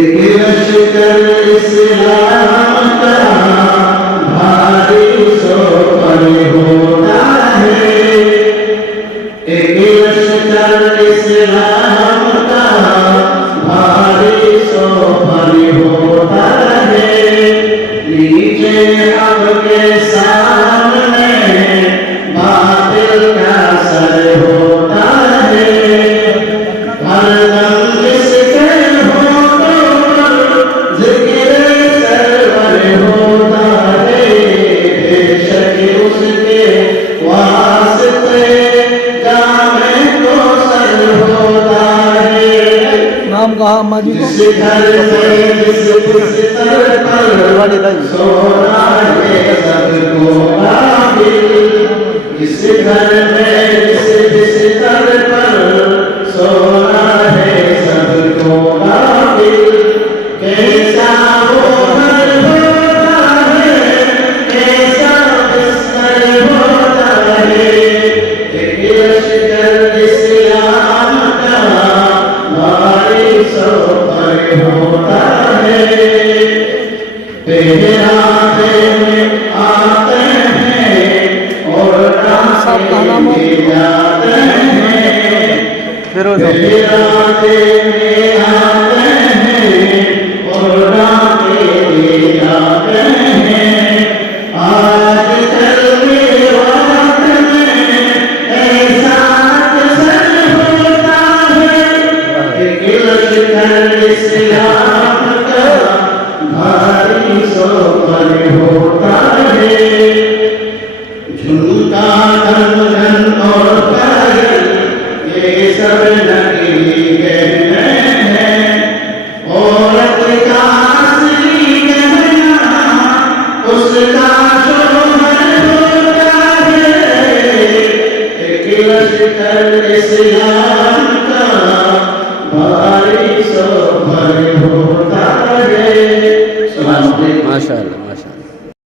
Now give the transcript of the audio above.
एक लश्कर इस्लाम का भारी सोफर होता है। एक लश्कर इस्लाम का भारी सोफर होता है। नीचे आपके सामने बातिल का सर होता है। हरदम जिसके होठों पर ज़िक्र सरवर होता है। बेशक उसके वास्ते जामे को सर होता है। नाम कहा अम्मा जी को? जिस घर में जिस बिस्तर पर सोना है सबको काबिल। जिस घर में जिस बिस्तर पर सोना है सबको काबिल। कैसा वो घर होता है, कैसा बिस्तर होता है। एक लश्कर इस्लाम का भारी सोफर होता है। पहरावे में आते हैं और टांगे जाते हैं। पहरावे में आते हैं और टांगे जाते हैं। आज कल के वक्त में ऐसा अक्सर होता है। एक लश्कर इस्लाम का भारी सोफर होता है। झुमका कंगन और पायल ये सब नकली गहने हैं। औरत का असली गहना उसका शोहर होता है। एक लश्कर इस्लाम का भारी सोफर